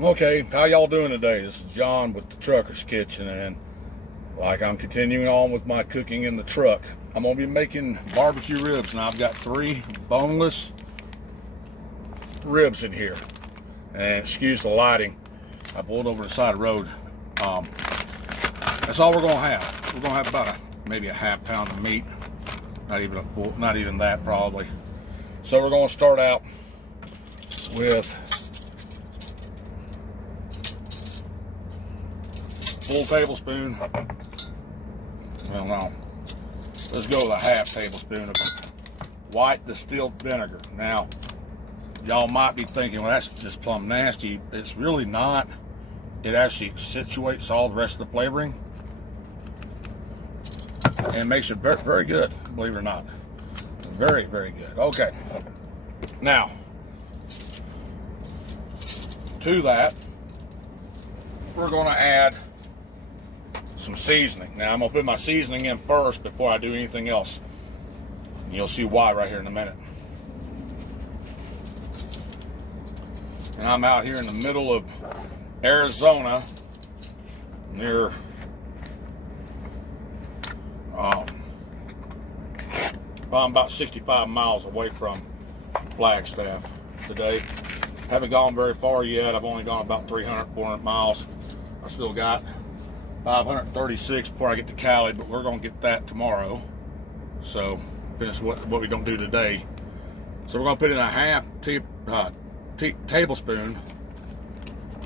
Okay, how y'all doing today? This is John with the Trucker's Kitchen, and like I'm continuing on with my cooking in the truck. I'm gonna be making barbecue ribs. Now I've got 3 boneless ribs in here, and excuse the lighting, I pulled over the side of the road. That's all we're gonna have. We're gonna have about maybe a half pound of meat, not even that probably. So we're gonna start out with full tablespoon. Well, no. Let's go with a half tablespoon of white distilled vinegar. Now, y'all might be thinking, well, that's just plumb nasty. It's really not. It actually accentuates all the rest of the flavoring and makes it very, very good, believe it or not. Very, very good. Okay. Now, to that, we're going to add some seasoning. Now I'm gonna put my seasoning in first before I do anything else. And you'll see why right here in a minute. And I'm out here in the middle of Arizona, near I'm about 65 miles away from Flagstaff today. Haven't gone very far yet. I've only gone about 300, 400 miles. I still got 536 before I get to Cali, but we're gonna get that tomorrow. So finish what we don't do today. So we're gonna put in a half tablespoon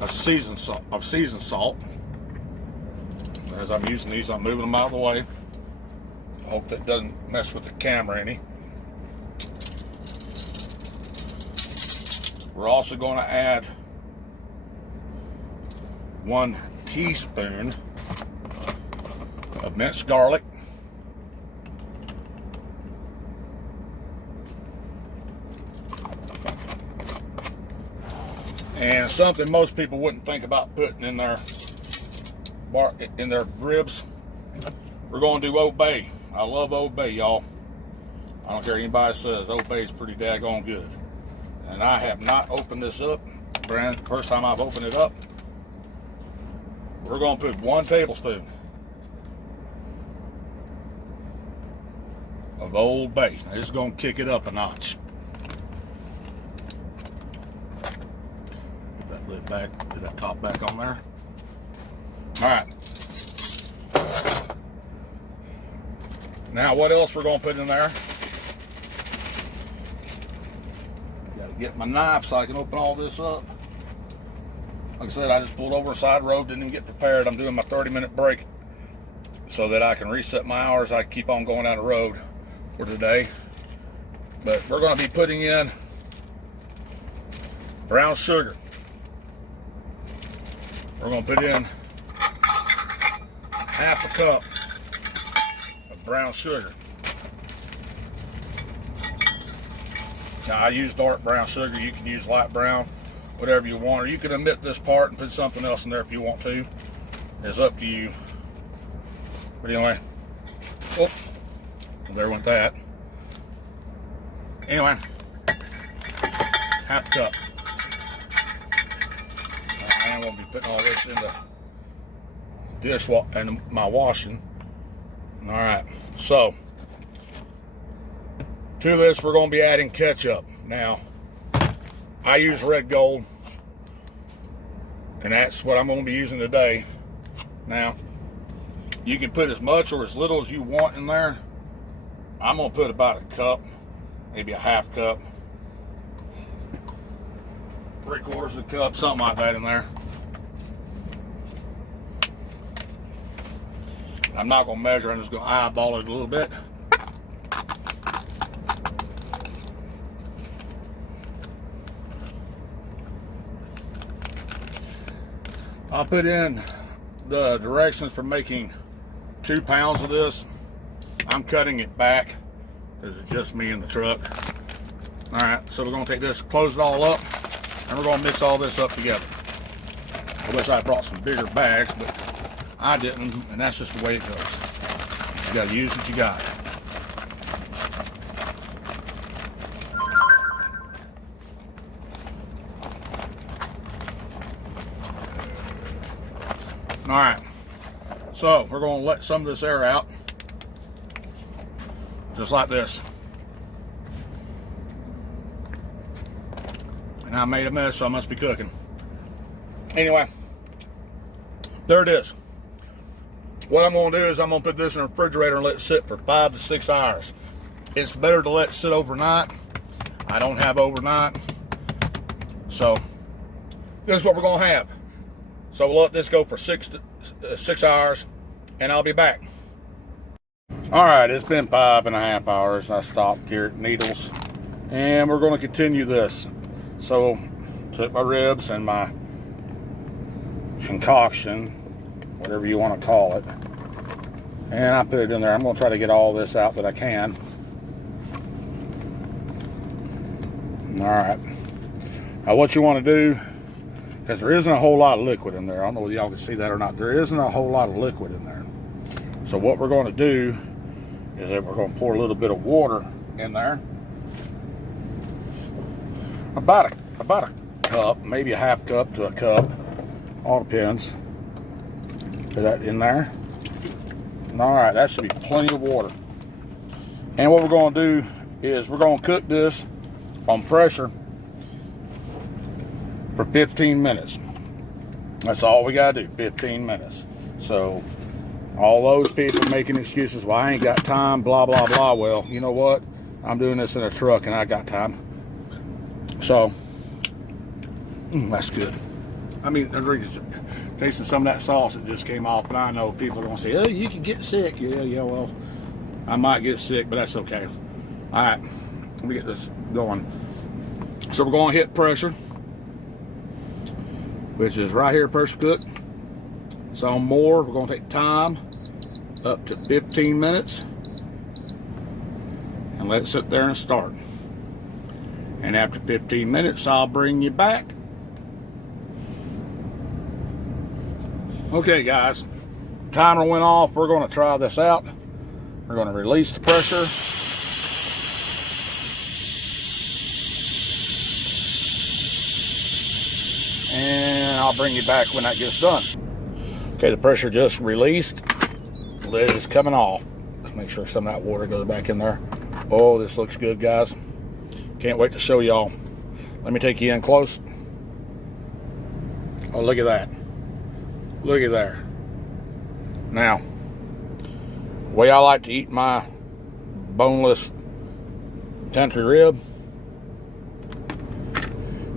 of seasoned salt. As I'm using these, I'm moving them out of the way. I hope that doesn't mess with the camera any. We're also going to add 1 teaspoon of minced garlic, and something most people wouldn't think about putting in their ribs. We're going to do Old Bay. I love Old Bay, y'all. I don't care what anybody says. Old Bay is pretty daggone good. And I have not opened this up. First time I've opened it up. We're going to put 1 tablespoon of Old Bay. Now, this is going to kick it up a notch. Put that lid back, put that top back on there. All right. Now, what else we're going to put in there? Got to get my knife so I can open all this up. Like I said, I just pulled over a side road, didn't even get prepared. I'm doing my 30-minute break so that I can reset my hours. I keep on going down the road for today. But we're going to be putting in brown sugar. We're going to put in half a cup of brown sugar. Now, I use dark brown sugar. You can use light brown, whatever you want, or you can omit this part and put something else in there if you want to. It's up to you. But anyway, oh, there went that. Anyway, half a cup. I am going to be putting all this in the dishwasher and my washing. All right, so to this we're going to be adding ketchup. Now, I use red gold, and that's what I'm going to be using today. Now, you can put as much or as little as you want in there. I'm going to put about a cup, maybe a half cup, 3/4 of a cup, something like that in there. I'm not going to measure, I'm just going to eyeball it a little bit. I'll put in the directions for making 2 pounds of this. I'm cutting it back because it's just me in the truck. All right, so we're going to take this, close it all up, and we're going to mix all this up together. I wish I brought some bigger bags, but I didn't, and that's just the way it goes. You got to use what you got. All right, so we're gonna let some of this air out, just like this. And I made a mess, so I must be cooking. Anyway, there it is. What I'm gonna do is I'm gonna put this in the refrigerator and let it sit for 5 to 6 hours. It's better to let it sit overnight. I don't have overnight. So this is what we're gonna have. So we'll let this go for 6 hours and I'll be back. All right, it's been 5.5 hours. I stopped here at Needles and we're gonna continue this. So took my ribs and my concoction, whatever you want to call it, and I put it in there. I'm going to try to get all this out that I can. All right, now what you want to do, because there isn't a whole lot of liquid in there, I don't know whether y'all can see that or not, there isn't a whole lot of liquid in there. So what we're going to do is that we're going to pour a little bit of water in there, about a cup, maybe a half cup to a cup, all depends. Put that in there. All right, that should be plenty of water. And what we're going to do is we're going to cook this on pressure for 15 minutes. That's all we got to do, 15 minutes. So all those people making excuses, well, I ain't got time, blah, blah, blah. Well, you know what? I'm doing this in a truck and I got time. So, that's good. I mean, I'm tasting some of that sauce that just came off, but I know people are going to say, oh, you can get sick. Yeah, well, I might get sick, but that's okay. All right, let me get this going. So we're going to hit pressure, which is right here, pressure cook. So more, we're going to take time up to 15 minutes and let it sit there and start. And after 15 minutes, I'll bring you back. Okay, guys, timer went off. We're going to try this out. We're going to release the pressure. And I'll bring you back when that gets done. Okay, the pressure just released. The lid is coming off. Let's make sure some of that water goes back in there. Oh, this looks good, guys. Can't wait to show y'all. Let me take you in close. Oh, look at that. Look at there. Now, the way I like to eat my boneless country rib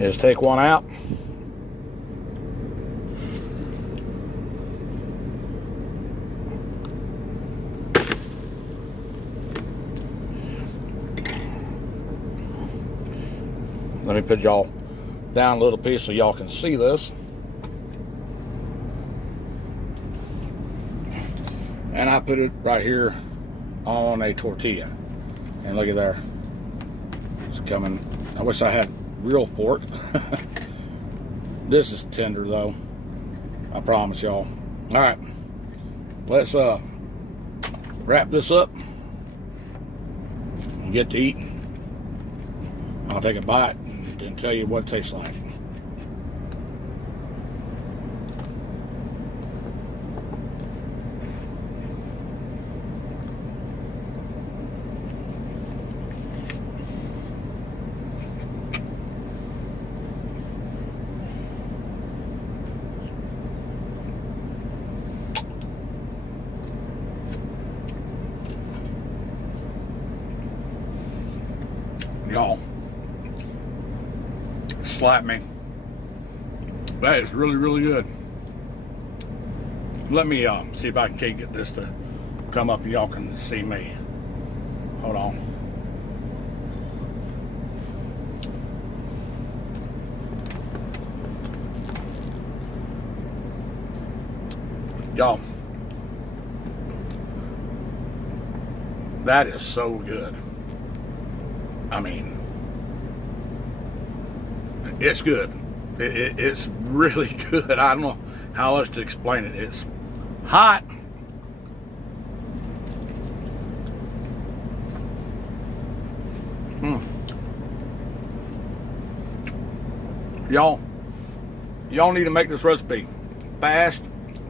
is take one out. Let me put y'all down a little piece so y'all can see this. And I put it right here on a tortilla. And look at there. It's coming. I wish I had real pork. This is tender though. I promise y'all. All right. Let's wrap this up and get to eating. I'll take a bite and tell you what it tastes like. Y'all, slap me. That is really, really good. Let me see if I can't get this to come up and y'all can see me. Hold on. Y'all, that is so good. I mean, it's good. It's really good. I don't know how else to explain it. It's hot. Y'all need to make this recipe fast,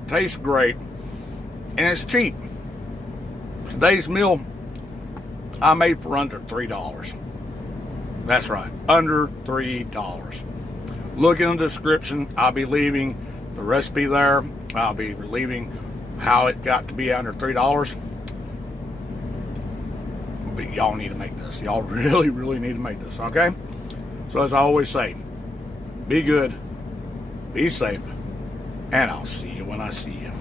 tastes great, and it's cheap. Today's meal I made for under $3. That's right, under $3. Look in the description. I'll be leaving the recipe there. I'll be leaving how it got to be under $3. But y'all need to make this. Y'all really, really need to make this, okay? So as I always say, be good, be safe, and I'll see you when I see you.